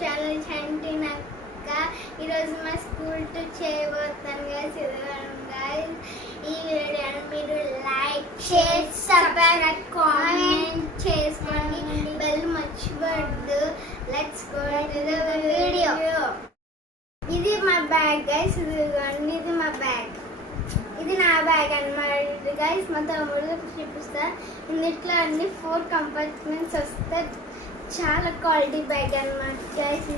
Channel చంటినక్క. ఈరోజు మా school to చేయబోతాను guys. ఈ వీడియోని మీరు లైక్ షేర్ సబ్స్క్రైబ్ కామెంట్ చేసుకోండి, బెల్ మర్చిపోవద్దు. Let's go to the video. ఇది మా బ్యాగ్ గైస్, ఇది మా బ్యాగ్. ఇది నా బ్యాగ్ అన్నమాట గైస్. మా తమ్ముడు చూపిస్తా. ఇందులో అన్ని 4 కంపార్ట్మెంట్స్ వస్తాయి. చాలా క్వాలిటీ బ్యాగ్ అన్నమాట గైస్.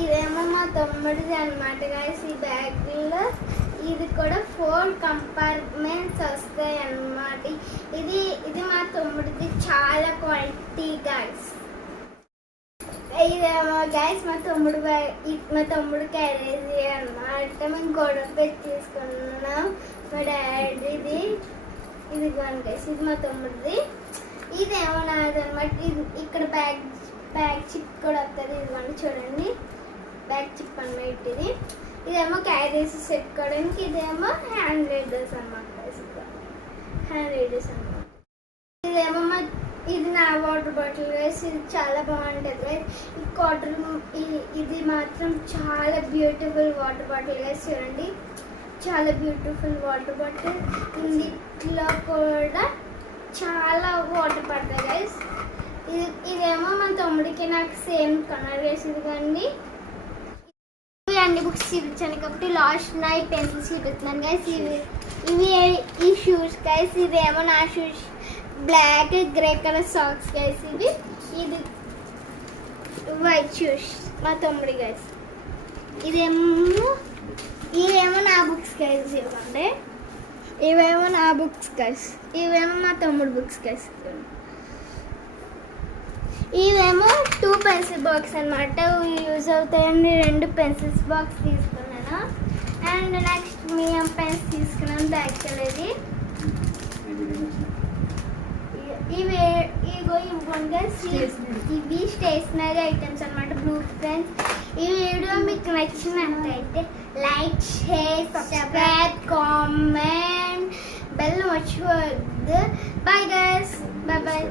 ఇదేమో మా తమ్ముడిది అన్నమాట గైస్. ఈ బ్యాగ్లో ఇది కూడా 4 కంపార్ట్మెంట్స్ వస్తాయి అన్నమాట. ఇది మా తమ్ముడిది, చాలా క్వాలిటీ గైస్. ఇదేమో గైస్ మా తమ్ముడు క్యారేజీ అన్నమాట. మేము గొడవ పెట్టి తీసుకున్నాం మా డాడీది. ఇది గైస్, ఇది మా తమ్ముడిది. ఇదేమో నాది అనమాట. ఇక్కడ బ్యాగ్ చిప్ కూడా వస్తుంది. ఇదిగోండి చూడండి, బ్యాగ్ చిప్ అన్నమాట. ఇదేమో క్యారేజ్ పెట్టుకోవడానికి. ఇదేమో హ్యాండ్ రైడర్స్ అన్నమాట. హ్యాండ్ రైడర్స్ అన్నమాట. ఇదేమో ఇది నా వాటర్ బాటిల్ గైస్. ఇది చాలా బాగుంటుంది గైస్. ఇది మాత్రం చాలా బ్యూటిఫుల్ వాటర్ బాటిల్ గైస్. చూడండి, చాలా బ్యూటిఫుల్ వాటర్ బాటిల్. ఇందులో కూడా చాలా వాటర్ పడతాయి గైస్. ఇదేమో మా తమ్ముడికి నాకు సేమ్ కలర్ గైస్. ఇదిగోండి, ఇవి అన్ని బుక్స్ చూపించాను కాబట్టి లాస్ట్ నా ఈ పెన్సిల్స్ చూపిస్తున్నాను గైస్. ఇవి ఈ షూస్ గైస్. ఇదేమో నా shoes, black grey colour socks guys. ఇది వైట్ షూస్ మా తమ్ముడి గైస్. ఇవేమో నా బుక్స్ గైస్. ఇవ్వండి, ఇవేమో నా బుక్స్ గైస్. ఇవేమో మా తమ్ముడు బుక్స్ గైస్. ఇవేమో 2 పెన్సిల్ బాక్స్ అనమాట. యూజ్ అవుతాయని 2 పెన్సిల్స్ బాక్స్ తీసుకున్నాను. అండ్ నెక్స్ట్ మీ పెన్స్ తీసుకున్నాను బ్యాగ్ కలర్ది. ఇవి స్టేషనరీ ఐటమ్స్ అనమాట, బ్లూ పెన్స్. ఈ వీడియో మీకు నచ్చినట్లయితే like share subscribe comment, bell మర్చిపోవద్దు. Bye guys, bye bye.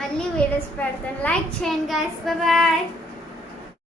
మళ్ళీ వీడియోస్ పెడతాను, లైక్ చేయండి గైస్. Bye bye.